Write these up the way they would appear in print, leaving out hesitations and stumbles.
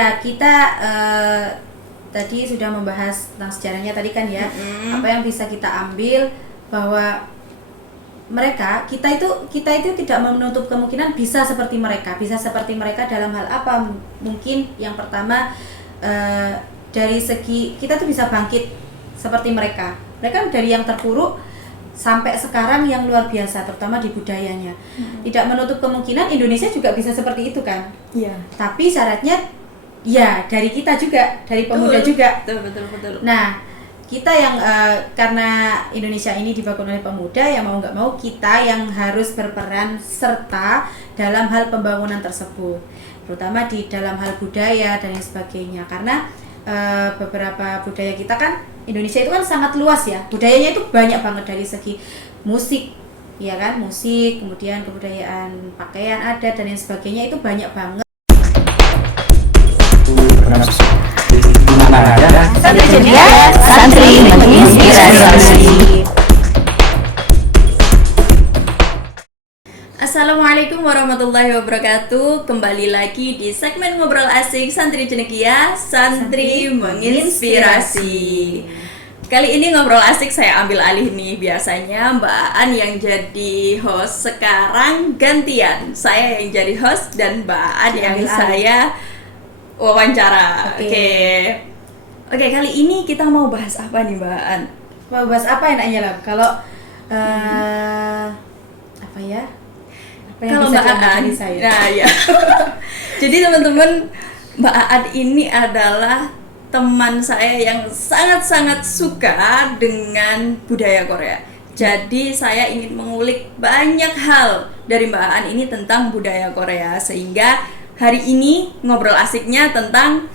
Ya, kita tadi sudah membahas tentang sejarahnya tadi kan ya. Apa yang bisa kita ambil bahwa kita itu tidak menutup kemungkinan bisa seperti mereka dalam hal apa? Mungkin yang pertama dari segi kita tuh bisa bangkit seperti mereka. Mereka dari yang terpuruk sampai sekarang yang luar biasa, terutama di budayanya. Tidak menutup kemungkinan Indonesia juga bisa seperti itu kan? Iya. Tapi syaratnya ya dari kita juga, dari pemuda juga. Betul. Nah, kita yang karena Indonesia ini dibangun oleh pemuda, ya mau nggak mau kita yang harus berperan serta dalam hal pembangunan tersebut, terutama di dalam hal budaya dan lain sebagainya. Karena beberapa budaya kita kan, Indonesia itu kan sangat luas ya, budayanya itu banyak banget dari segi musik, ya kan, musik, kemudian kebudayaan, pakaian adat dan lain sebagainya itu banyak banget. Santri ceria, santri menginspirasi. Assalamualaikum warahmatullahi wabarakatuh. Kembali lagi di segmen ngobrol asik Santri Cendekia, Santri Menginspirasi. Kali ini ngobrol asik saya ambil alih nih. Biasanya Mbak Aan yang jadi host, sekarang gantian. Saya yang jadi host dan Mbak Aan yang saya wawancara. Oke, kali ini kita mau bahas apa nih Mbak Aan? Mau bahas apa enaknya lah? Kalau apa ya? Kalau Mbak Aan, nah ya. Jadi teman-teman, Mbak Aan ini adalah teman saya yang sangat-sangat suka dengan budaya Korea. Jadi saya ingin mengulik banyak hal dari Mbak Aan ini tentang budaya Korea, sehingga hari ini ngobrol asiknya tentang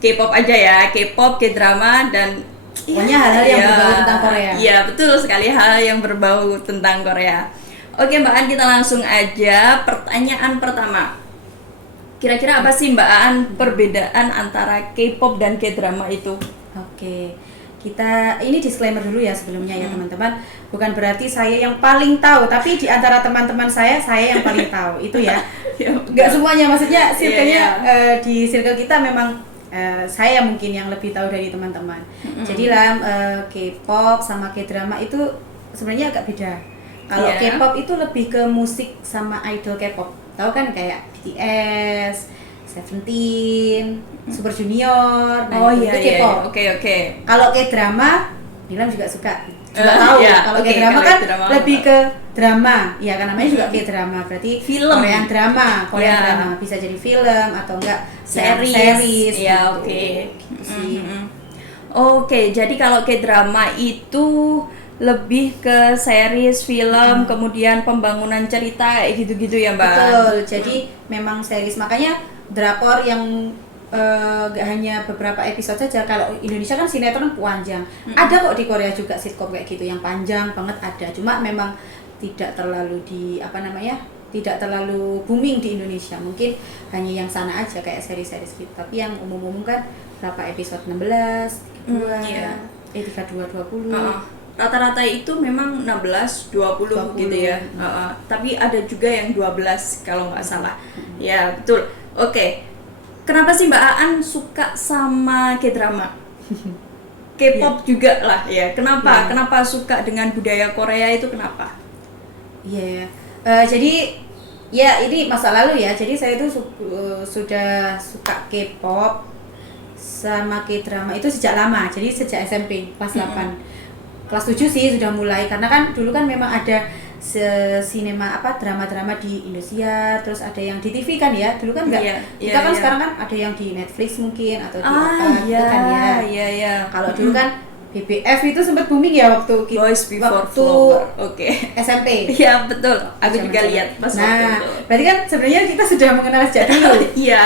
K-pop aja ya, K-pop, K-drama, dan pokoknya hal-hal yang berbau tentang Korea. Iya, betul sekali, hal yang berbau tentang Korea. Oke Mbak Aan, kita langsung aja pertanyaan pertama. Kira-kira apa sih Mbak Aan perbedaan antara K-pop dan K-drama itu? Oke, kita ini disclaimer dulu ya sebelumnya ya teman-teman. Bukan berarti saya yang paling tahu, tapi di antara teman-teman saya yang paling tahu itu ya. Nggak semuanya, maksudnya circle-nya di circle kita memang saya mungkin yang lebih tahu dari teman-teman. Jadi lah K-pop sama K-drama itu sebenarnya agak beda. Kalau K-pop itu lebih ke musik sama idol K-pop. Tahu kan kayak BTS, Seventeen, Super Junior, itu K-pop. Oke. Kalau K-drama, Nilam juga suka. Juga tahu. Kalau K-drama kan lebih ke drama. Ya kan namanya juga K-drama. Berarti film. Korean drama, drama bisa jadi film atau enggak series. Ya, gitu. oke. Gitu sih. Oke, jadi kalau K-drama itu lebih ke series, film, kemudian pembangunan cerita kayak gitu-gitu ya Mbak? Betul, jadi memang series, makanya drakor yang gak hanya beberapa episode saja. Kalau Indonesia kan sinetron panjang, ada kok di Korea juga sitcom kayak gitu yang panjang banget ada, cuma memang tidak terlalu tidak terlalu booming di Indonesia, mungkin hanya yang sana aja kayak series-series gitu. Tapi yang umum-umum kan berapa episode, 16, 32, 20. Rata-rata itu memang 16, 20 gitu ya. Tapi ada juga yang 12 kalau nggak salah. Ya, betul. Oke. Kenapa sih Mbak Aan suka sama K-drama? K-pop juga lah ya. Kenapa? Kenapa suka dengan budaya Korea itu kenapa? Iya. Jadi ya ini masa lalu ya. Jadi saya itu sudah suka K-pop sama K-drama itu sejak lama. Jadi sejak SMP kelas 8. Kelas 7 sih sudah mulai, karena kan dulu kan memang ada drama-drama di Indonesia, terus ada yang di TV kan ya, dulu kan kita kan sekarang kan ada yang di Netflix mungkin atau di gitu kan ya. Kalau dulu kan BBF itu sempat booming ya waktu Boys Before Flower. SMP. Iya betul, aku juga lihat pas waktu itu. Berarti kan sebenarnya kita sudah mengenal sejak dulu. Iya.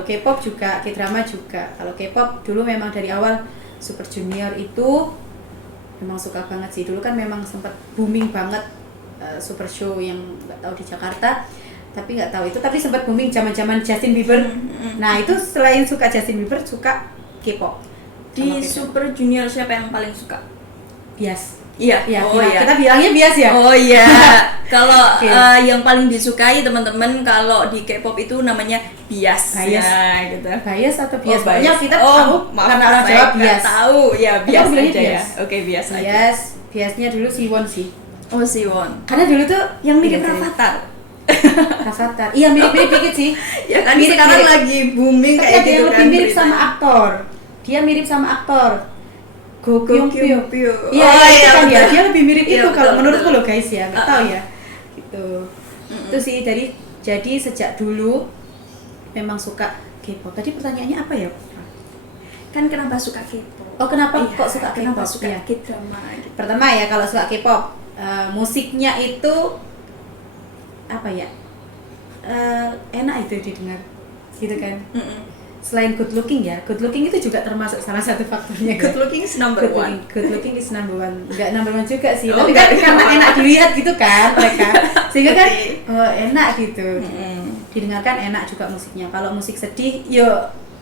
K-pop juga, K-drama juga. Kalau K-pop dulu memang dari awal Super Junior itu memang suka banget sih. Dulu kan memang sempat booming banget super show yang nggak tahu di Jakarta, tapi nggak tahu itu, tapi sempat booming zaman Justin Bieber. Nah itu selain suka Justin Bieber, suka K-pop. Di Super Junior siapa yang paling suka? Iya. Ya, Oh iya. kita bilangnya bias ya. Oh iya. Kalau Oke. yang paling disukai teman-teman kalau di K-pop itu namanya bias. Bias. Ya, gitu. Bias atau bias? Oh, Pokoknya bias. kita tahu karena orang saya Jawa nggak bias. Tahu ya bias bilangnya aja ya. bias. Oke, bias aja. Bias, biasnya dulu Siwon sih. Oh, Siwon. Karena dulu tuh Yang mirip iya, Rafathar. Rafathar. Iya, mirip-mirip dikit sih. Ya kan Mirip, sekarang mirip. lagi booming Tapi kayak ada gitu yang kan. lebih mirip beritanya. sama aktor. Dia mirip sama aktor. Go Kyung Pyo. Pyo. Iya, Oh, itu iya, kan betul. dia lebih mirip Iya, itu betul, kalau menurutku betul. loh guys ya, nggak tahu ya. Gitu. Itu sih jadi sejak dulu memang suka K-pop. Tadi pertanyaannya apa ya? Kan kenapa suka K-pop? Oh, kenapa Iya, kok suka kenapa K-pop? suka Iya. K-drama gitu. Pertama ya kalau suka K-pop, musiknya itu apa ya? Enak itu didengar. Gitu kan. Selain good looking ya, good looking itu juga termasuk salah satu faktornya. Good looking is number Good one. looking, good looking is number one. Enggak number one juga sih, Oh, tapi kan enggak. karena enak dilihat gitu kan mereka. Sehingga kan Ngerti. enak gitu. Didengarkan enak juga musiknya. Kalau musik sedih, yo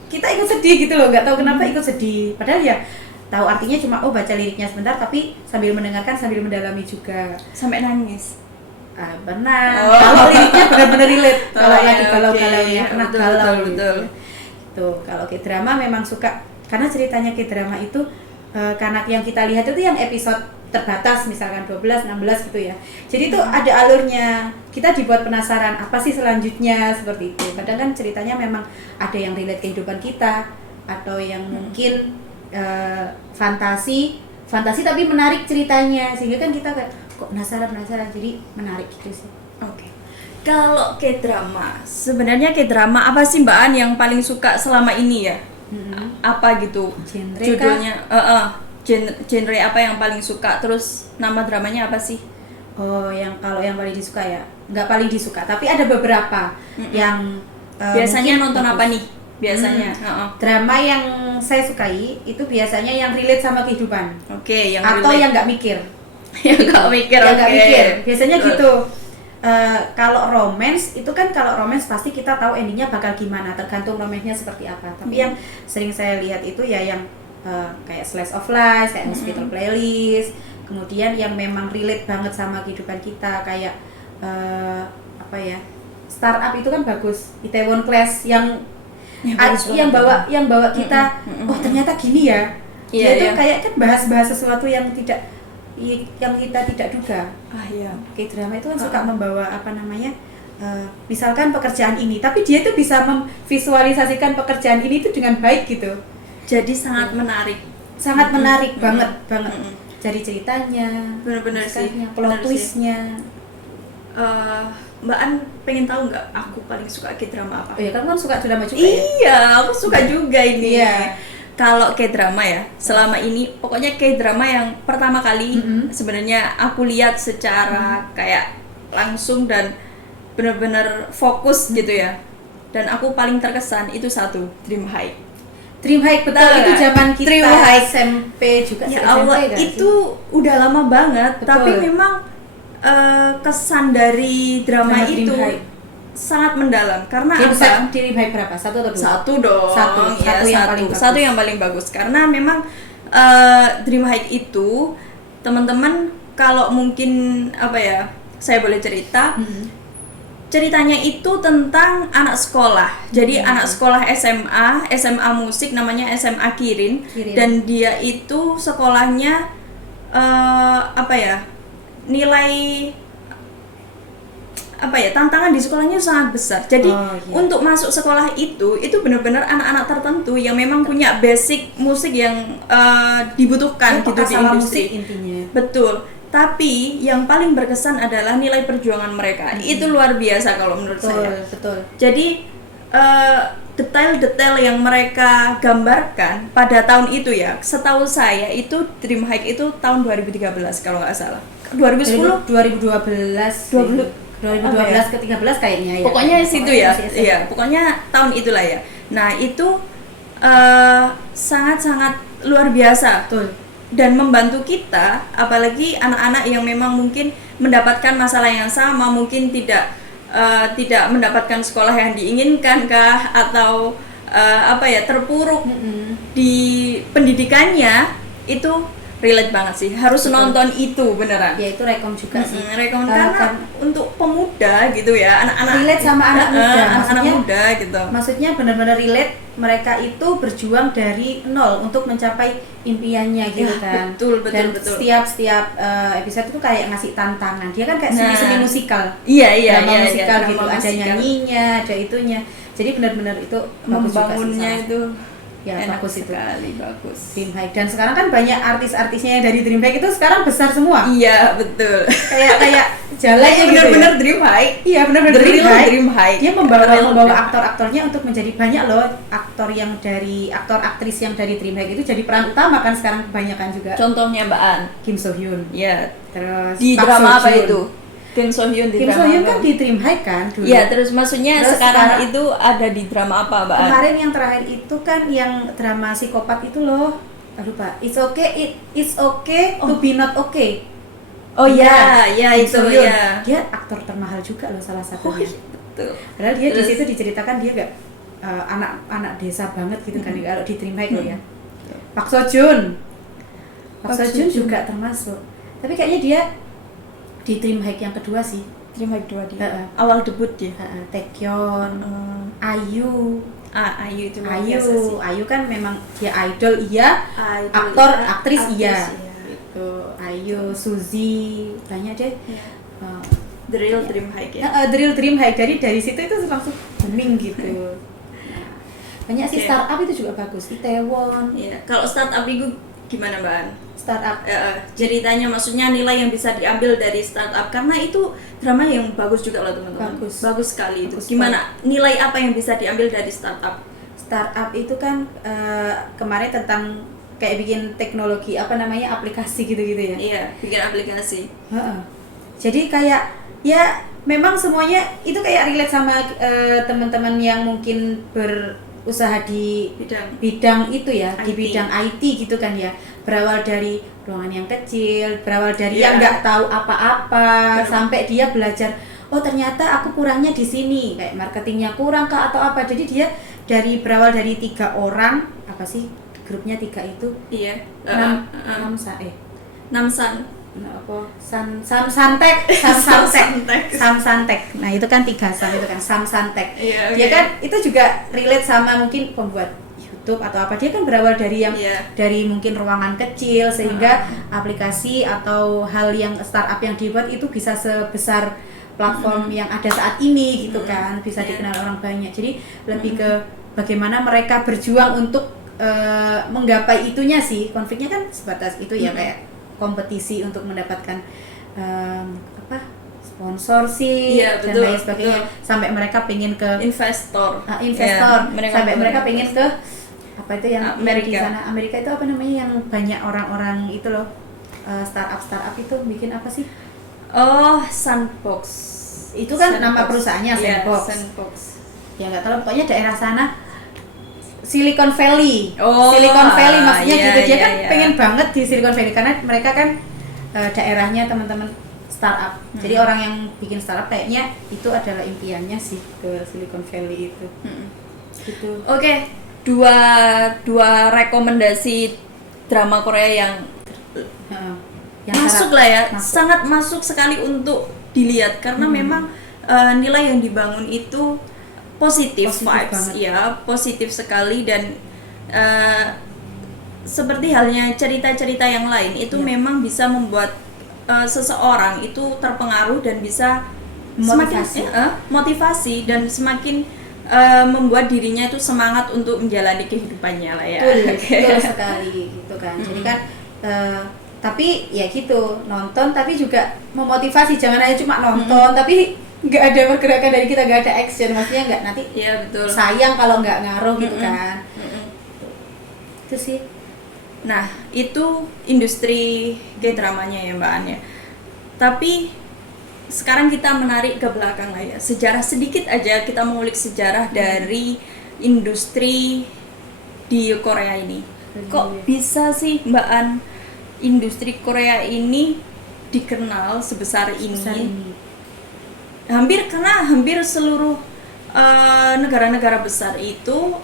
kita ikut sedih gitu loh, nggak tahu kenapa ikut sedih. Padahal ya tahu artinya cuma baca liriknya sebentar tapi sambil mendengarkan sambil mendalami juga. Sampai nangis. Pernah. Oh. Kalau liriknya benar-benar relate. Kalau Oh, lagi iya, galau-galaunya, oke. pernah Betul, galau betul, gitu. betul. Tuh, kalau K-drama memang suka karena ceritanya K-drama itu karena yang kita lihat itu yang episode terbatas misalkan 12, 16 gitu ya. Jadi itu ada alurnya. Kita dibuat penasaran apa sih selanjutnya seperti itu. Kadang kan ceritanya memang ada yang relate kehidupan kita atau yang mungkin fantasi tapi menarik ceritanya sehingga kan kita kayak kok penasaran jadi menarik gitu sih. Oke. Kalau K-drama, sebenarnya K-drama apa sih Mbak An yang paling suka selama ini ya? Apa gitu? Genre Judulnya, genre apa yang paling suka? Terus nama dramanya apa sih? Oh, kalau yang paling disuka ya, nggak paling disuka, tapi ada beberapa yang Biasanya mungkin nonton bagus. apa nih? Biasanya. Drama yang saya sukai itu biasanya yang relate sama kehidupan Oke, yang atau relate. yang nggak mikir. yang nggak mikir. Yang nggak oke. mikir. Biasanya Betul. gitu. Kalau romance itu kan kalau romance pasti kita tahu endingnya bakal gimana, tergantung romansnya seperti apa. Tapi yang sering saya lihat itu ya yang kayak slice of life, kayak hospital playlist, kemudian yang memang relate banget sama kehidupan kita kayak apa ya, startup itu kan bagus, Itaewon Class yang bagus yang banget. bawa kita, oh ternyata gini ya. Iya, Dia itu iya. kayak kan bahas-bahas sesuatu yang kita tidak duga. Iya. K-drama itu kan suka membawa apa namanya, misalkan pekerjaan ini, tapi dia tuh bisa memvisualisasikan pekerjaan ini itu dengan baik gitu. Jadi sangat menarik. Sangat menarik banget. Jadi ceritanya, Bener-bener sih, musikanya, plot bener sih. twistnya. Mbak An pengen tahu nggak aku paling suka K-drama apa? Oh ya, kamu kan suka drama juga ya? Iya, aku suka juga ini. Iya. Kalau K-drama ya, selama ini pokoknya K-drama yang pertama kali sebenarnya aku lihat secara kayak langsung dan benar-benar fokus gitu ya. Dan aku paling terkesan itu satu, Dream High. Dream High, betul, Tahu itu nggak? zaman kita Dream High. SMP juga sih, Ya SMP Allah, nggak sih? itu udah lama banget, Betul. tapi memang kesan dari drama Drama Dream itu High. sangat mendalam karena Dia bisa apa? Dream High berapa? Satu atau dua? Satu dong. Satu. Ya, Satu yang paling bagus. Satu yang paling bagus karena memang Dream High itu teman-teman kalau mungkin apa ya, saya boleh cerita. Ceritanya itu tentang anak sekolah. Jadi anak sekolah SMA musik namanya SMA Kirin. Kirin. Dan dia itu sekolahnya apa ya? Nilai apa ya, tantangan di sekolahnya sangat besar. Jadi Oh, iya. untuk masuk sekolah itu benar-benar anak-anak tertentu yang memang punya basic musik yang dibutuhkan gitu di Masalah industri. musik intinya. Betul. Tapi yang paling berkesan adalah nilai perjuangan mereka. Itu luar biasa kalau menurut Betul, saya. betul. Jadi detail-detail yang mereka gambarkan pada tahun itu ya, setahu saya itu Dream High itu tahun 2013 kalau nggak salah. 2010 2012 2012 ke 13 kayaknya ya. pokoknya situ ya, masih SMP. iya, pokoknya tahun itulah ya. Nah itu sangat-sangat luar biasa Betul. dan membantu kita, apalagi anak-anak yang memang mungkin mendapatkan masalah yang sama, mungkin tidak mendapatkan sekolah yang diinginkan kah, atau apa ya, terpuruk di pendidikannya, itu relate banget sih, harus Betul. nonton itu beneran. Ya itu rekom juga sih. Rekom karena untuk pemuda gitu ya, anak-anak relate sama anak muda, anak-anak maksudnya muda gitu. Maksudnya benar-benar relate, mereka itu berjuang dari nol untuk mencapai impiannya gitu kan. Betul. Dan setiap episode itu kayak ngasih tantangan. Dia kan kayak seni musikal. Iya, drama musikal drama gitu, ada musikal. nyanyinya, ada itunya. Jadi benar-benar itu bagus juga sih, Membangunnya salah. itu Ya, enak bagus itu. sekali, bagus. Dreamhack, dan sekarang kan banyak artis-artisnya yang dari Dreamhack itu sekarang besar semua. Iya, betul. kayak jalannya gitu bener-bener ya. dream high. Iya benar-benar The real Dreamhack. dream high. Dia Real membawa dream high. aktor-aktornya untuk menjadi banyak loh aktor aktris yang dari Dreamhack itu jadi peran utama kan sekarang kebanyakan juga. Contohnya Mbak An. Kim So Hyun. Iya. Terus Di Park drama Seo apa Joon. itu? Kim So Hyun di Kim So drama Hyun apa? kan di Dreamhack kan dulu. Iya, terus maksudnya Terus sekarang sekarang- itu ada di drama apa, Mbak An? Kemarin yang terakhir itu kan yang drama psikopat itu loh. Lupa. It's okay to be not okay. Oh iya, Kim itu So Hyun. ya. Dia aktor termahal juga loh salah satunya. Betul. Padahal dia di Terus- situ diceritakan dia gak anak desa banget gitu kan kalau di Dreamhack loh ya. Park Seo Joon. Park Seo Joon juga termasuk. Tapi kayaknya dia di Dreamhack yang kedua sih. Dreamhack 2 dia. Heeh. Awal debut dia. Taekyon, Ayu. Ayu itu luar biasa sih. Ayu kan memang dia idol iya, Idol aktor iya, aktris iya. iya. Gitu. Ayu, Suzy, banyak deh. Iya. Uh, The real dream high ya. The Real Dreamhack, dari situ itu langsung booming gitu. Nah, banyak sih Oke. startup itu juga bagus, Itaewon, Iya. Kalau startup itu gimana, Mbak An? startup. Ceritanya maksudnya nilai yang bisa diambil dari startup karena itu drama yang bagus juga loh teman-teman. Bagus. Sekali itu. Bagus Gimana nilai apa yang bisa diambil dari startup? Startup itu kan kemarin tentang kayak bikin teknologi aplikasi gitu-gitu ya. Iya, bikin aplikasi. Heeh. Jadi kayak ya memang semuanya itu kayak relate sama teman-teman yang mungkin berusaha di bidang itu ya, di IT. bidang IT gitu kan ya. Berawal dari ruangan yang kecil, berawal dari Iya. yang nggak tahu apa-apa, Betul. sampai dia belajar, oh ternyata aku kurangnya di sini, kayak marketingnya kurang kah atau apa. Jadi dia berawal dari 3 orang, apa sih grupnya 3 itu? Iya. Namsan. Samsantek. Samsantek. Nah itu kan 3 Sam itu kan Samsantek. Iya, Dia oke. kan itu juga relate sama mungkin pembuat YouTube atau apa. Dia kan berawal dari yang Iya. dari mungkin ruangan kecil sehingga aplikasi atau hal yang startup yang dibuat itu bisa sebesar platform yang ada saat ini gitu kan, bisa Iya. dikenal orang banyak. Jadi lebih ke bagaimana mereka berjuang untuk menggapai itunya sih. Konfliknya kan sebatas itu ya, kayak kompetisi untuk mendapatkan sponsor sih Iya, dan betul, lain sebagainya, betul. sampai mereka pengen ke Investor. investor, Iya, sampai mereka pengen ke apa itu yang Amerika. di sana Amerika itu apa namanya yang banyak orang-orang itu loh, startup itu bikin apa sih? Oh, Sandbox. Itu kan nama Sandbox. perusahaannya, Iya, Sandbox. Sandbox. Ya nggak tahu, pokoknya daerah sana Silicon Valley. Oh, Silicon Valley maksudnya iya, gitu. Dia iya, kan iya. pengen banget di Silicon Valley karena mereka kan daerahnya teman-teman startup. Jadi orang yang bikin startup kayaknya itu adalah impiannya sih ke Silicon Valley itu. Gitu. Oke, dua rekomendasi drama Korea yang Heeh. masuk lah ya, masuk. sangat masuk sekali untuk dilihat karena memang nilai yang dibangun itu positif vibes banget. ya, positif sekali dan seperti halnya cerita-cerita yang lain itu memang bisa membuat seseorang itu terpengaruh dan bisa Motivasi. semakin motivasi dan semakin membuat dirinya itu semangat untuk menjalani kehidupannya lah ya. Betul sekali gitu kan. Jadi kan tapi ya gitu, nonton tapi juga memotivasi, jangan hanya cuma nonton tapi nggak ada pergerakan dari kita, nggak ada action, maksudnya nggak nanti Iya betul. sayang kalau nggak ngaruh gitu kan. Itu sih. Nah, itu industri K-dramanya ya Mbak Anya. Tapi sekarang kita menarik ke belakang lah ya. Sejarah sedikit aja, kita mengulik sejarah dari industri di Korea ini. Kok bisa sih Mbak An industri Korea ini dikenal sebesar ini? Hampir seluruh negara-negara besar itu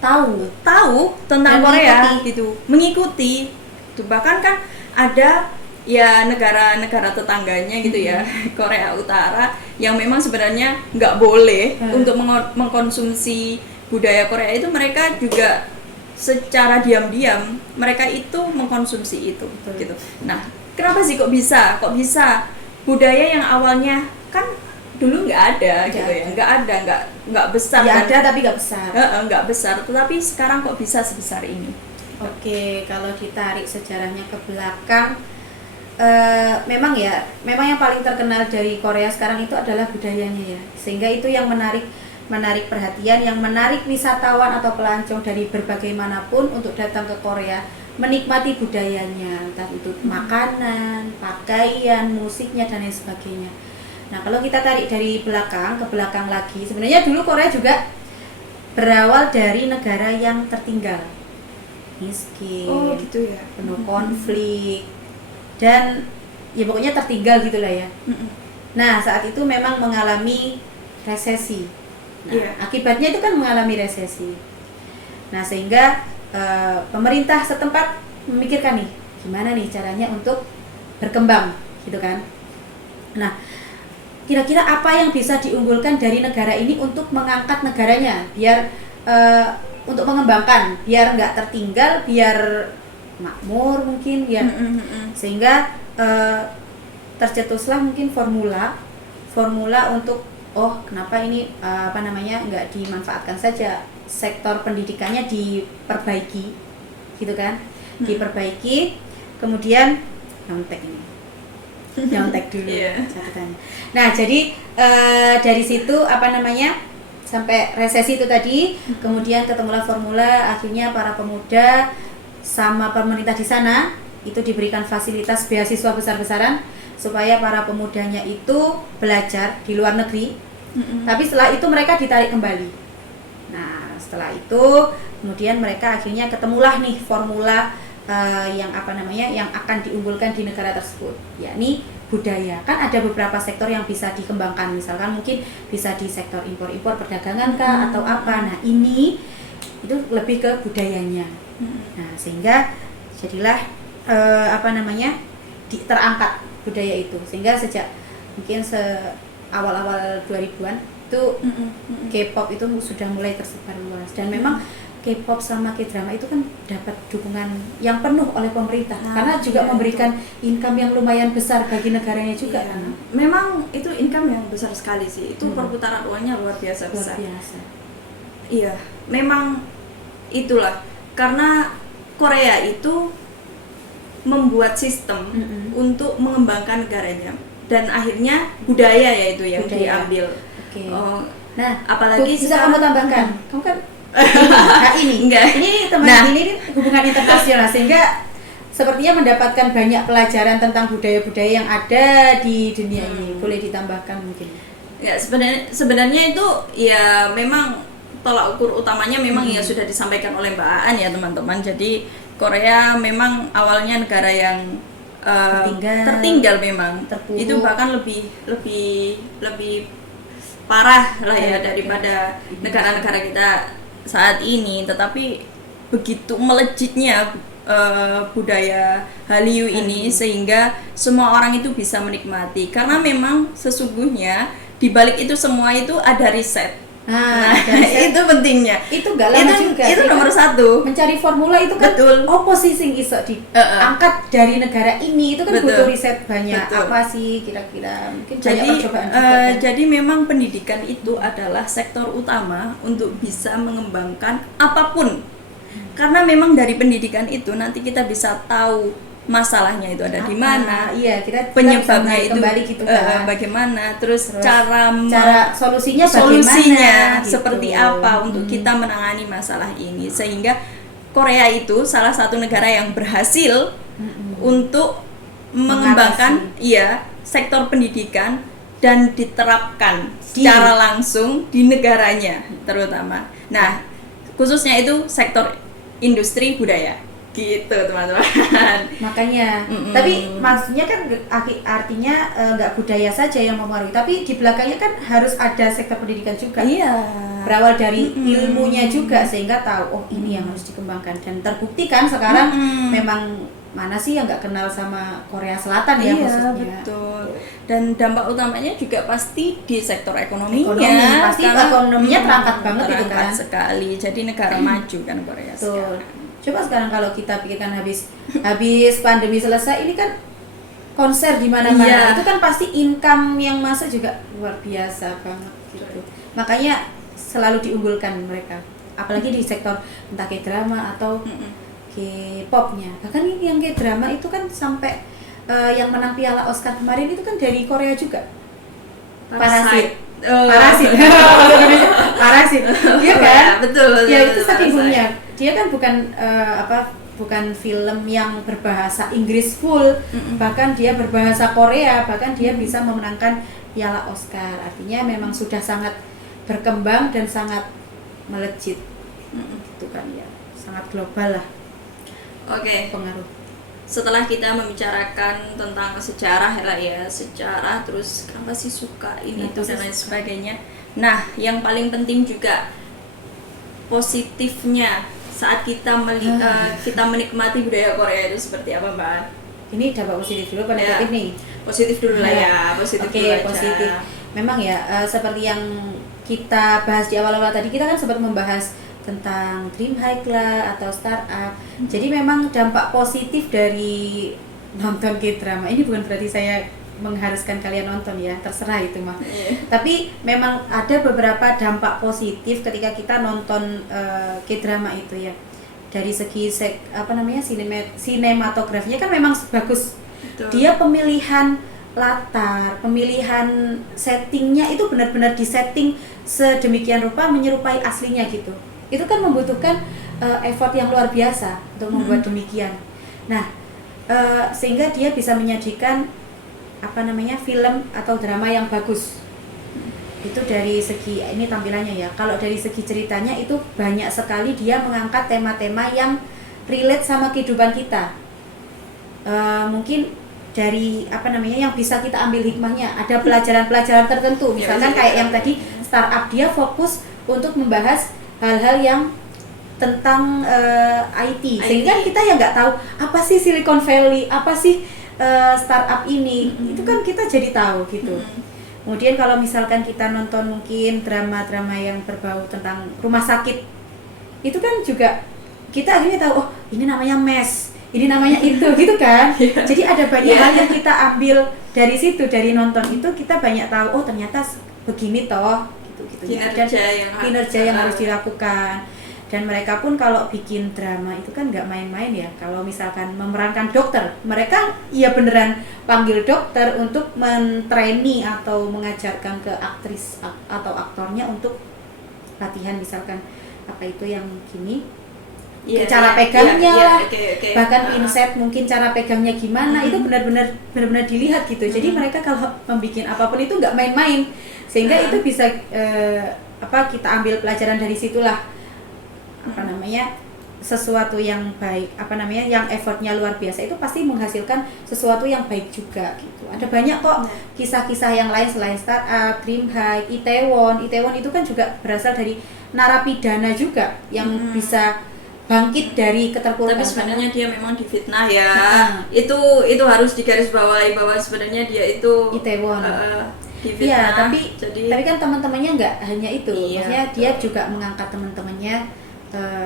tahu tentang Dan Korea mengikuti. gitu, mengikuti gitu. Bahkan kan ada ya negara-negara tetangganya gitu ya, Korea Utara yang memang sebenarnya nggak boleh untuk mengkonsumsi budaya Korea itu, mereka juga secara diam-diam mereka itu mengkonsumsi itu gitu. Nah, kenapa sih kok bisa budaya yang awalnya kan dulu nggak ada gitu ya, nggak besar ya, kan? ada tapi nggak besar. Nggak besar, tetapi sekarang kok bisa sebesar ini? Oke, kalau ditarik sejarahnya ke belakang, memang yang paling terkenal dari Korea sekarang itu adalah budayanya ya, sehingga itu yang menarik perhatian, yang menarik wisatawan atau pelancong dari berbagai manapun untuk datang ke Korea, menikmati budayanya, entah itu makanan, pakaian, musiknya dan lain sebagainya. Nah, kalau kita tarik dari belakang ke belakang lagi, sebenarnya dulu Korea juga berawal dari negara yang tertinggal, miskin, gitu ya, penuh konflik, dan ya pokoknya tertinggal gitulah ya. Nah, saat itu memang mengalami resesi. Nah, akibatnya itu kan mengalami resesi. Nah, sehingga pemerintah setempat memikirkan nih, gimana nih caranya untuk berkembang, gitu kan. Nah, kira-kira apa yang bisa diunggulkan dari negara ini untuk mengangkat negaranya, biar untuk mengembangkan, biar nggak tertinggal, biar makmur mungkin ya. Sehingga tercetuslah mungkin formula untuk kenapa ini nggak dimanfaatkan saja, sektor pendidikannya diperbaiki gitu kan. Diperbaiki, kemudian nyontek dulu catatannya. Nah, jadi dari situ sampai resesi itu tadi, kemudian ketemulah formula, akhirnya para pemuda sama pemerintah di sana itu diberikan fasilitas beasiswa besar-besaran supaya para pemudanya itu belajar di luar negeri. Tapi setelah itu mereka ditarik kembali. Nah, setelah itu kemudian mereka akhirnya ketemulah nih formula yang akan diunggulkan di negara tersebut, yakni budaya. Kan ada beberapa sektor yang bisa dikembangkan, misalkan mungkin bisa di sektor impor perdagangan kah atau apa. Nah, ini itu lebih ke budayanya. Nah, sehingga jadilah terangkat budaya itu, sehingga sejak mungkin awal-awal 2000-an itu K-pop itu sudah mulai tersebar luas, dan memang K-pop sama K-drama itu kan dapat dukungan yang penuh oleh pemerintah, karena juga memberikan income yang lumayan besar bagi negaranya juga. Memang itu income yang besar sekali sih, itu perputaran uangnya luar biasa besar. Iya, memang itulah, karena Korea itu membuat sistem untuk mengembangkan negaranya, dan akhirnya budaya yaitu yang diambil. Nah, apalagi bisa kamu tambahkan, kamu kan ini hubungan internasional, sehingga sepertinya mendapatkan banyak pelajaran tentang budaya-budaya yang ada di dunia ini. Boleh ditambahkan mungkin? Ya, sebenarnya itu ya memang tolak ukur utamanya memang ya sudah disampaikan oleh Mbak Aan ya teman-teman. Jadi Korea memang awalnya negara yang tertinggal memang, terpuruk. Itu bahkan lebih parah lah ya daripada negara-negara kita saat ini. Tetapi begitu melejitnya budaya Hallyu ini, sehingga semua orang itu bisa menikmati, karena memang sesungguhnya di balik itu semua itu ada riset. Itu pentingnya. Itu gak lama juga. Itu nomor satu. Mencari formula itu kan posisi iso diangkat dari negara ini, itu kan butuh riset banyak. Apa sih kira-kira? Mungkin banyak percobaan juga. Jadi memang pendidikan itu adalah sektor utama untuk bisa mengembangkan apapun. Karena memang dari pendidikan itu nanti kita bisa tahu masalahnya itu ada di mana, kita penyebabnya itu kembali gitu kan. Bagaimana, terus cara solusinya bagaimana, gitu. Seperti apa untuk kita menangani masalah ini, sehingga Korea itu salah satu negara yang berhasil untuk mengembangkan sektor pendidikan dan diterapkan secara langsung di negaranya terutama. Nah, khususnya itu sektor industri budaya. Gitu teman-teman. Makanya tapi maksudnya kan artinya nggak budaya saja yang mempengaruhi, tapi di belakangnya kan harus ada sektor pendidikan juga. Berawal dari ilmunya juga, sehingga tahu ini yang harus dikembangkan, dan terbukti kan sekarang memang mana sih yang nggak kenal sama Korea Selatan ya khususnya. Betul. Dan dampak utamanya juga pasti di sektor ekonominya. Pasti ekonominya terangkat banget itu kan. Sekali. Jadi negara maju kan Korea sekarang. Coba sekarang kalau kita pikirkan habis pandemi selesai, ini kan konser di mana-mana. Itu kan pasti income yang masuk juga luar biasa banget gitu. Makanya selalu diunggulkan mereka. Apalagi di sektor entah K-drama atau K-popnya. Bahkan yang K-drama itu kan sampai yang menang piala Oscar kemarin itu kan dari Korea juga. Parasit. Parasit. Iya kan? Betul. Ya itu saking boomnya. Dia kan bukan film yang berbahasa Inggris full, bahkan dia berbahasa Korea, bahkan dia bisa memenangkan piala Oscar. Artinya memang sudah sangat berkembang dan sangat melejit. Gitu kan ya. Sangat global lah. Oke. Pengaruh. Setelah kita membicarakan tentang sejarah sejarah terus kenapa sih suka ini itu dan lain sebagainya. Nah, yang paling penting juga positifnya saat kita menikmati budaya Korea itu seperti apa, Mbak? Ini dampak positif dulu apa negatif nih? Positif dulu lah ya, positif dulu aja. Positif. Memang ya, seperti yang kita bahas di awal-awal tadi, kita kan sempat membahas tentang dream high lah atau startup. Jadi memang dampak positif dari nonton K-drama ini bukan berarti saya mengharuskan kalian nonton ya, terserah itu mah. Tapi memang ada beberapa dampak positif ketika kita nonton K-drama itu ya. Dari segi sinematografinya kan memang bagus. Betul. Dia pemilihan latar, pemilihan settingnya itu benar-benar disetting sedemikian rupa menyerupai aslinya gitu. Itu kan membutuhkan effort yang luar biasa untuk membuat demikian. Nah, sehingga dia bisa menyajikan film atau drama yang bagus. Itu dari segi ini tampilannya ya. Kalau dari segi ceritanya itu banyak sekali dia mengangkat tema-tema yang relate sama kehidupan kita. Mungkin dari yang bisa kita ambil hikmahnya, ada pelajaran-pelajaran tertentu. Misalkan kayak yang tadi startup, dia fokus untuk membahas hal-hal yang tentang IT. Sehingga kita ya nggak tahu apa sih Silicon Valley, apa sih startup ini, itu kan kita jadi tahu gitu. Kemudian kalau misalkan kita nonton mungkin drama-drama yang berbau tentang rumah sakit, itu kan juga kita akhirnya tahu, oh ini namanya MES, ini namanya itu gitu kan. Jadi ada banyak hal yang kita ambil dari situ, dari nonton itu kita banyak tahu, oh ternyata begini toh gitu. Kinerja yang harus dilakukan. Dan mereka pun kalau bikin drama itu kan nggak main-main ya. Kalau misalkan memerankan dokter, mereka ya beneran panggil dokter untuk mentraini atau mengajarkan ke aktris atau aktornya untuk latihan, misalkan apa itu yang gini, cara pegangnya, bahkan pinset mungkin cara pegangnya gimana, itu benar-benar dilihat gitu. Jadi mereka kalau membuat apapun itu nggak main-main, sehingga itu bisa kita ambil pelajaran dari situlah. Sesuatu yang baik, yang effortnya luar biasa itu pasti menghasilkan sesuatu yang baik juga gitu. Ada banyak kok kisah-kisah yang lain selain startup, Dream High, Itaewon itu kan juga berasal dari narapidana juga yang bisa bangkit dari keterpurukan. Tapi sebenarnya dia memang difitnah ya. Itu harus digarisbawahi bahwa sebenarnya dia itu Itaewon. Iya, tapi kan teman-temannya nggak hanya itu. Maksudnya dia juga mengangkat teman-temannya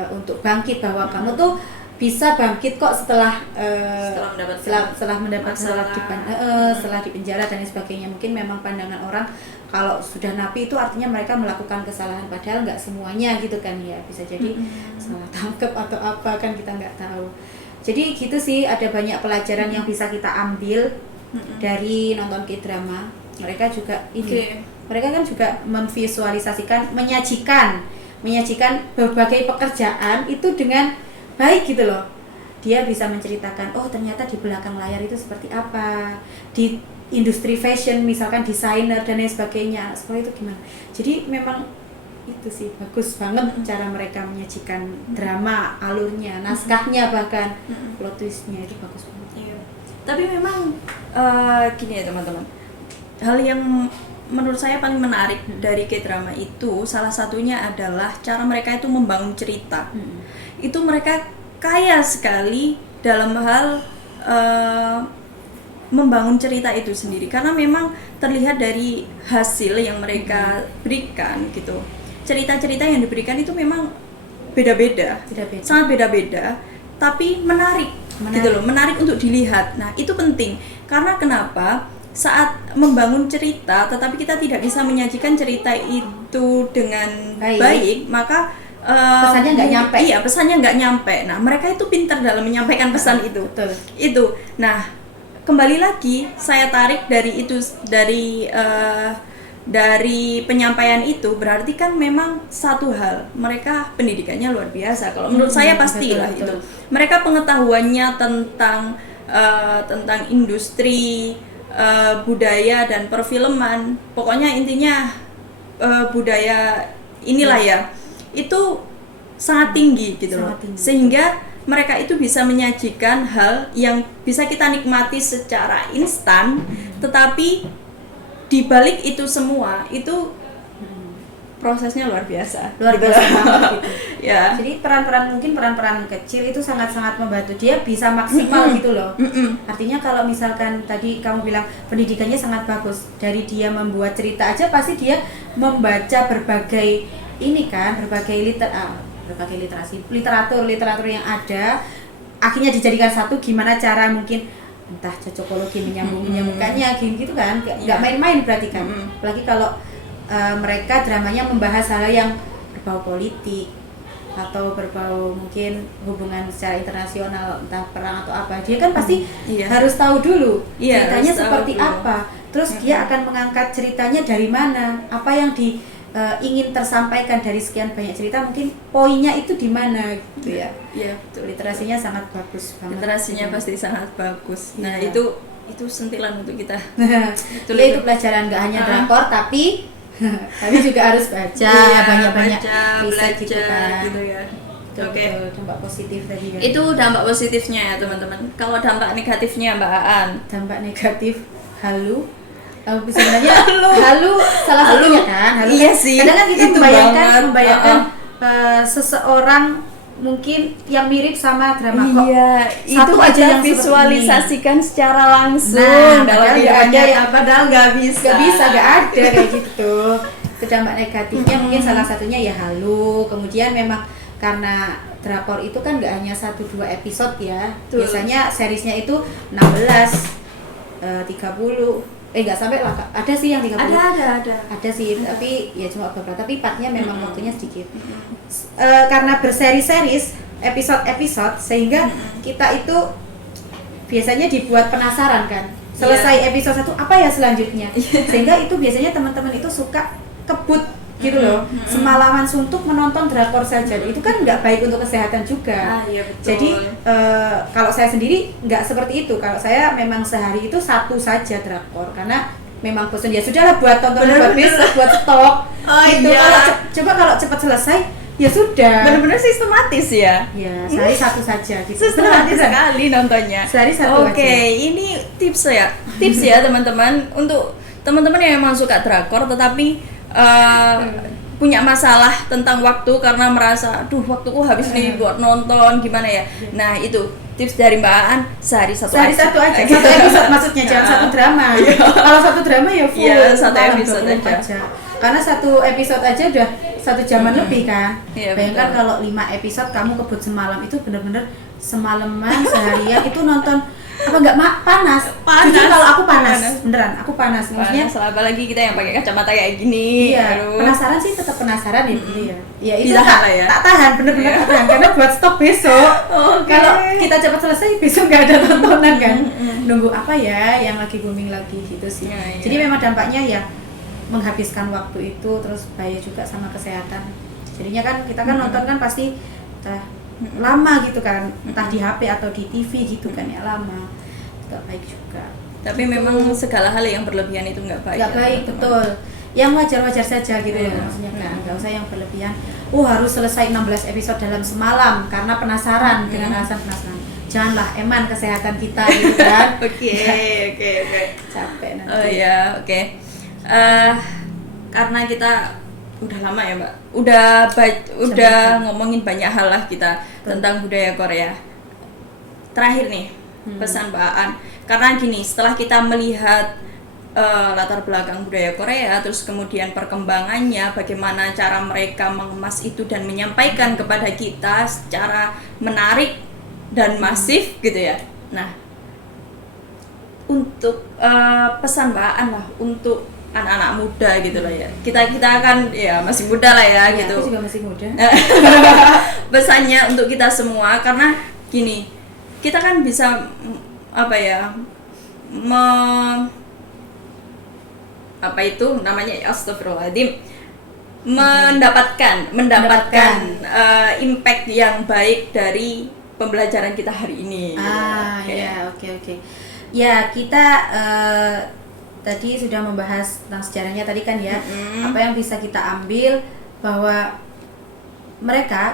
untuk bangkit, bahwa kamu tuh bisa bangkit kok setelah mendapat setelah di penjara dan lain sebagainya. Mungkin memang pandangan orang kalau sudah napi itu artinya mereka melakukan kesalahan, padahal nggak semuanya gitu kan ya, bisa jadi salah tangkap atau apa kan kita nggak tahu. Jadi gitu sih, ada banyak pelajaran yang bisa kita ambil dari nonton K-drama. Mereka juga mereka kan juga memvisualisasikan, menyajikan berbagai pekerjaan itu dengan baik gitu loh. Dia bisa menceritakan, oh ternyata di belakang layar itu seperti apa, di industri fashion misalkan desainer dan lain sebagainya, seperti itu gimana. Jadi memang itu sih bagus banget cara mereka menyajikan drama, alurnya, naskahnya, bahkan plot twistnya itu bagus banget. Tapi memang gini ya teman-teman, hal yang menurut saya paling menarik dari K-drama itu salah satunya adalah cara mereka itu membangun cerita. Itu mereka kaya sekali dalam hal membangun cerita itu sendiri, karena memang terlihat dari hasil yang mereka berikan gitu. Cerita-cerita yang diberikan itu memang beda-beda. Sangat beda-beda, tapi menarik gitu loh, menarik untuk dilihat. Nah, itu penting. Karena kenapa? Saat membangun cerita, tetapi kita tidak bisa menyajikan cerita itu dengan baik, maka pesannya nggak nyampe. Iya, pesannya nggak nyampe. Nah, mereka itu pintar dalam menyampaikan pesan itu. Betul. Itu. Nah, kembali lagi saya tarik dari itu, dari penyampaian itu, berarti kan memang satu hal, mereka pendidikannya luar biasa. Kalau menurut saya pastilah itu. Mereka pengetahuannya tentang industri, budaya dan perfilman. Pokoknya intinya budaya inilah ya. Itu sangat tinggi gitu loh. Sehingga mereka itu bisa menyajikan hal yang bisa kita nikmati secara instan, tetapi di balik itu semua itu prosesnya luar biasa banget gitu. Ya. Jadi peran-peran kecil itu sangat-sangat membantu dia bisa maksimal gitu loh. Artinya kalau misalkan tadi kamu bilang pendidikannya sangat bagus, dari dia membuat cerita aja pasti dia membaca berbagai literatur yang ada, akhirnya dijadikan satu, gimana cara mungkin entah cocokologi menyambungkannya gitu kan, nggak main-main berarti kan. Apalagi kalau mereka dramanya membahas hal yang berbau politik atau berbau mungkin hubungan secara internasional, entah perang atau apa, dia kan pasti harus tahu dulu ceritanya seperti apa, terus dia akan mengangkat ceritanya dari mana, apa yang ingin tersampaikan dari sekian banyak cerita, mungkin poinnya itu di mana gitu ya. Iya, betul. Literasinya sangat bagus banget. Literasinya pasti sangat bagus. Nah, itu sentilan untuk kita. Itu pelajaran nggak hanya drakor tapi juga harus baca, banyak-banyak riset gitu kan. Gitu ya. Oke. Dampak positif tadi kan. Itu dampak positifnya ya, teman-teman. Kalau dampak negatifnya, Mbak Aan? Dampak negatif halu. Sebenarnya halu salah satunya kan. Halu iya kan, sih. kadang kan kita Itu membayangkan seseorang mungkin yang mirip sama drama kok. Iya, satu itu aja yang visualisasikan secara langsung dalam kehidupannya, padahal nggak bisa, nggak ada kayak gitu. Itu dampak negatifnya mungkin salah satunya ya halu. Kemudian memang karena drakor itu kan nggak hanya 1-2 episode ya. Biasanya seriesnya itu 16, 30. Nggak sampai lah, ada sih yang 30. Ada sih, tapi ya cuma beberapa, tapi partnya memang waktunya sedikit. Karena berseri-series, episode-episode, sehingga kita itu biasanya dibuat penasaran kan. Selesai episode 1, apa ya selanjutnya? Sehingga itu biasanya teman-teman itu suka kebut gitu loh, semalaman suntuk menonton drakor saja. Itu kan nggak baik untuk kesehatan juga. Iya, betul. Jadi kalau saya sendiri nggak seperti itu. Kalau saya memang sehari itu satu saja drakor, karena memang bosan, ya sudahlah buat tonton, buat besok, buat stok gitu. Coba kalau cepat selesai ya sudah. Benar-benar sistematis ya. Ya, sehari satu saja gitu. Sistematis sekali nontonnya. Sehari satu aja. Oke, ini tips ya teman-teman, untuk teman-teman yang memang suka drakor tetapi punya masalah tentang waktu karena merasa waktuku habis nih buat nonton, gimana ya. Nah, itu tips dari Mbak Aan, sehari satu aja. Satu episode maksudnya, jangan satu drama. Kalau satu drama ya full. Iya, satu episode aja. Karena satu episode aja udah 1 jaman lebih kan. Bayangkan betul. kalau 5 episode kamu kebut semalam, itu bener-bener semalaman seharian itu nonton. Apa nggak panas? Jujur kalau aku panas. Beneran aku panas. Maksudnya apalagi kita yang pakai kacamata kayak gini. Iya, penasaran sih, tetap penasaran ya. Ya itu ya. tak tahan, bener-bener tak tahan, karena buat stok besok. Kalau kita cepat selesai, besok nggak ada tontonan kan. Nunggu apa ya yang lagi booming lagi gitu sih. Jadi memang dampaknya ya menghabiskan waktu itu, terus bahaya juga sama kesehatan. Jadinya kan kita kan nonton kan pasti lama gitu kan, entah di HP atau di TV gitu kan ya, lama, nggak baik juga. Tapi memang segala hal yang berlebihan itu nggak baik. Nggak baik, betul. Yang wajar-wajar saja gitu ya, maksudnya nggak usah yang berlebihan. Harus selesai 16 episode dalam semalam karena penasaran, dengan alasan penasaran. Janganlah, eman kesehatan kita gitu kan. Oke. Capek nanti. Oh ya, oke. Karena kita udah lama ya Mbak, udah ngomongin banyak hal lah kita tentang budaya Korea. Terakhir nih, pesan Mbak Aan. Karena gini, setelah kita melihat latar belakang budaya Korea, terus kemudian perkembangannya, bagaimana cara mereka mengemas itu dan menyampaikan kepada kita secara menarik dan masif gitu ya. Nah, untuk pesan Mbak Aan lah untuk anak-anak muda gitu lah ya. Kita kan ya masih muda lah ya, gitu. Aku juga masih muda. Pesannya untuk kita semua, karena gini, kita kan bisa apa ya, apa itu namanya, astagfirullahaladzim, mendapatkan impact yang baik dari pembelajaran kita hari ini. Ya, oke. Ya, kita tadi sudah membahas tentang sejarahnya tadi kan ya. Apa yang bisa kita ambil bahwa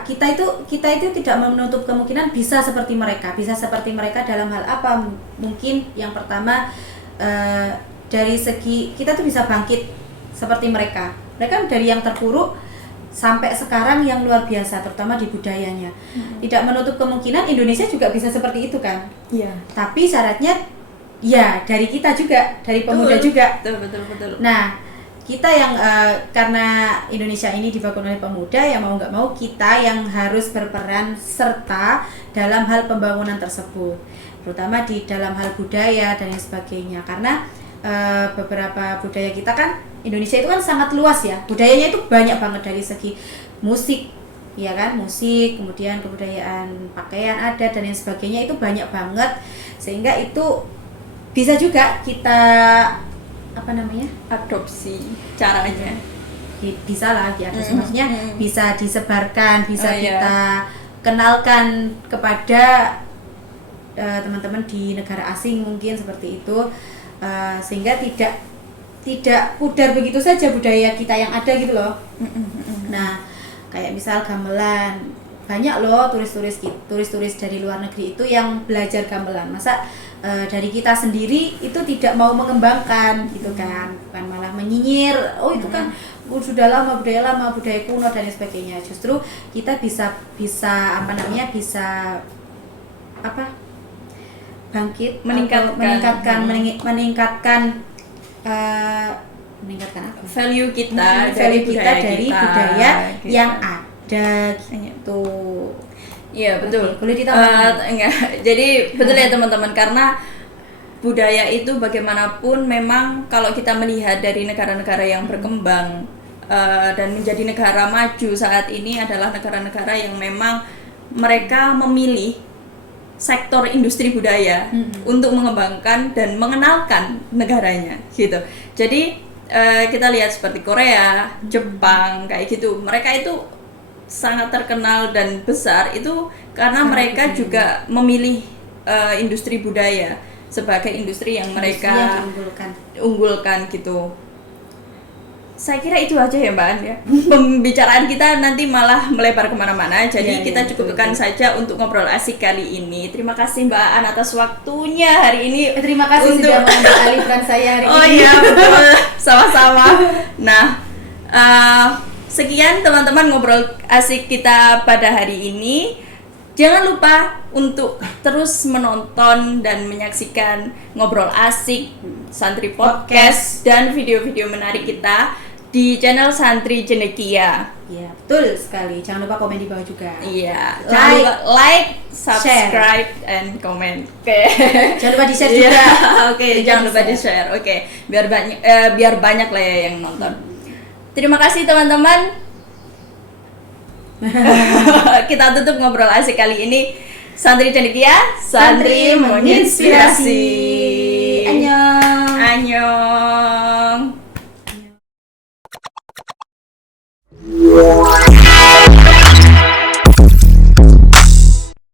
kita itu tidak menutup kemungkinan bisa seperti mereka dalam hal apa? Mungkin yang pertama dari segi kita tuh bisa bangkit seperti mereka dari yang terpuruk sampai sekarang yang luar biasa, terutama di budayanya. Tidak menutup kemungkinan Indonesia juga bisa seperti itu kan? Iya. Tapi syaratnya ya dari kita juga, dari pemuda juga. Betul. Nah, kita yang karena Indonesia ini dibangun oleh pemuda, ya mau nggak mau kita yang harus berperan serta dalam hal pembangunan tersebut, terutama di dalam hal budaya dan lain sebagainya. Karena beberapa budaya kita kan, Indonesia itu kan sangat luas ya, budayanya itu banyak banget, dari segi musik, ya kan, musik, kemudian kebudayaan, pakaian adat dan lain sebagainya, itu banyak banget, sehingga itu bisa juga kita adopsi caranya. Bisa lah diadopsi, maksudnya bisa disebarkan, bisa kita kenalkan kepada teman-teman di negara asing mungkin seperti itu. Sehingga tidak pudar begitu saja budaya kita yang ada gitu loh. Nah, kayak misal gamelan, banyak loh turis-turis dari luar negeri itu yang belajar gamelan. Masa dari kita sendiri itu tidak mau mengembangkan gitu kan, bukan malah menyinyir, itu kan sudah lama, budaya kuno dan lain sebagainya. Justru kita bisa bangkit, meningkatkan value kita dari budaya gitu. Yang ada gitu. Iya, betul. Boleh ditambahkan? Jadi betul ya teman-teman, karena budaya itu bagaimanapun memang kalau kita melihat dari negara-negara yang berkembang dan menjadi negara maju saat ini adalah negara-negara yang memang mereka memilih sektor industri budaya untuk mengembangkan dan mengenalkan negaranya gitu. Jadi kita lihat seperti Korea, Jepang kayak gitu, mereka itu sangat terkenal dan besar itu karena mereka juga memilih industri budaya sebagai industri yang mereka unggulkan gitu. Saya kira itu aja ya Mbak An ya. Pembicaraan kita nanti malah melebar kemana-mana. Jadi kita cukupkan saja untuk ngobrol asik kali ini. Terima kasih Mbak An atas waktunya hari ini. Terima kasih sudah mengambil alih peran saya hari ini. Oh iya betul, sama-sama. Nah, sekian teman-teman ngobrol asik kita pada hari ini. Jangan lupa untuk terus menonton dan menyaksikan ngobrol asik Santri Podcast dan video-video menarik kita di channel Santri Cendekia. Iya, betul sekali. Jangan lupa komen di bawah juga. Iya, jangan lupa like, subscribe, and comment. Oke. Jangan lupa di-share juga. Oke, jangan lupa di-share. Oke, biar banyak lah ya yang nonton. Terima kasih teman-teman. Kita tutup ngobrol asik kali ini. Santri Cendekia, Santri menginspirasi.